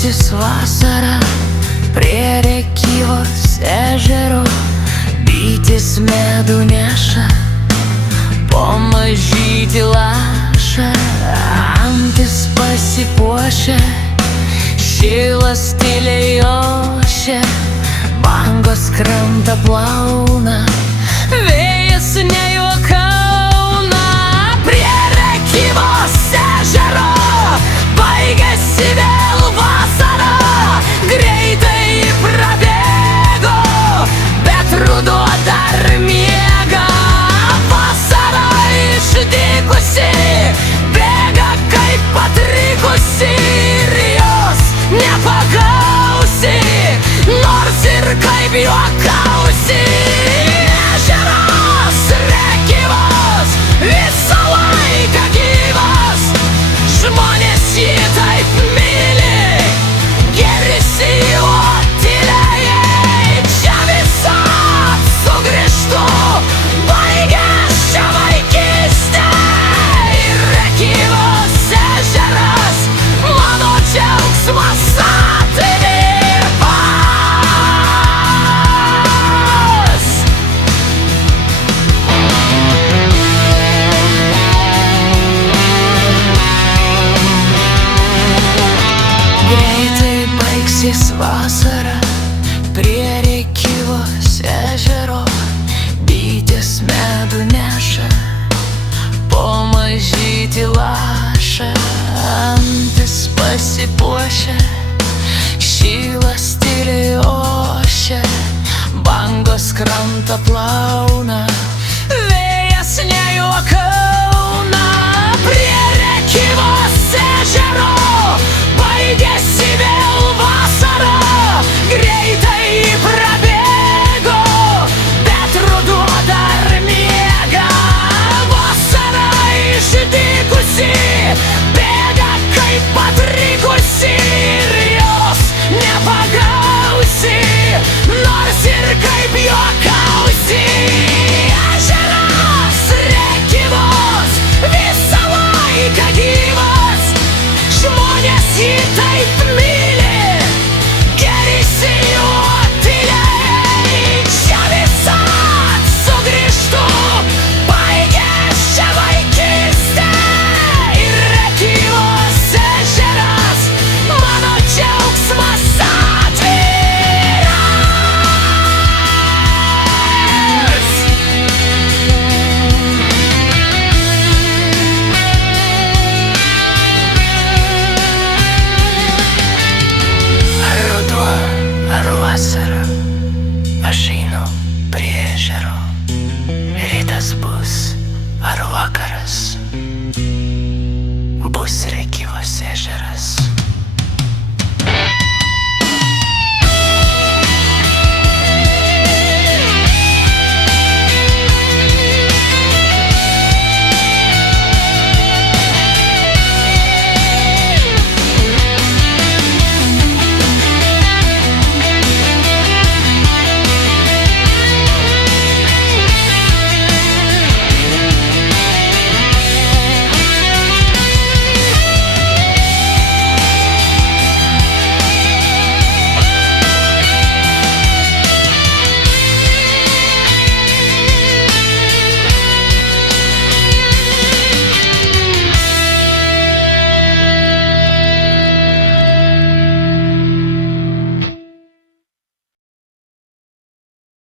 baigsis vasara, prie Rėkyvos ežero bitės medų neša, po mažytį lašą antis pasipuošia, šilas tyliai ošia, bangos krantą plauna, vėjas nejuokauna. Prie Rėkyvos ežero baigėsi vėl vasara, greitai prabėgo, bet ruduo dar miega. Vasara išdykusi, bėga kaip patrikusi, ir jos nepagausi, nors ir kaip juokausi. Ežeras Rėkyvos visą laiką gyvas, žmonės jį taip myli, gėrisi juo tyliai. Čia visad sugrįžtu, baigęs šią vaikystę, ir Rėkyvos ežeras mano džiaugsmas atvipas. Greitai baigsis vasara, prie Rėkyvos ežero bitės medų neša, po mažytį lašą antis pasipuošia, šilas tyliai ošia, bangos krantą plauna, vėjas nejuokauna. Prie Rėkyvos ežero baigėsi vėl vasara, greitai prabėgo, bet ruduo dar miega. Vasara išdykusi, bėga kaip patrikusi, ir jos nepagausi, nors ir kaip juokausi. Ežeras Rėkyvos visą laiką gyvas, žmonės jį taip myli, gėrisi juo tyliai. Čia visad sugrįžtu, baigęs šią vaikystę, ir Rėkyvos ežeras mano džiaugsmas atviras. Ruduo ar vasara, aš einu prie ežero, rytas bus ar vakaras.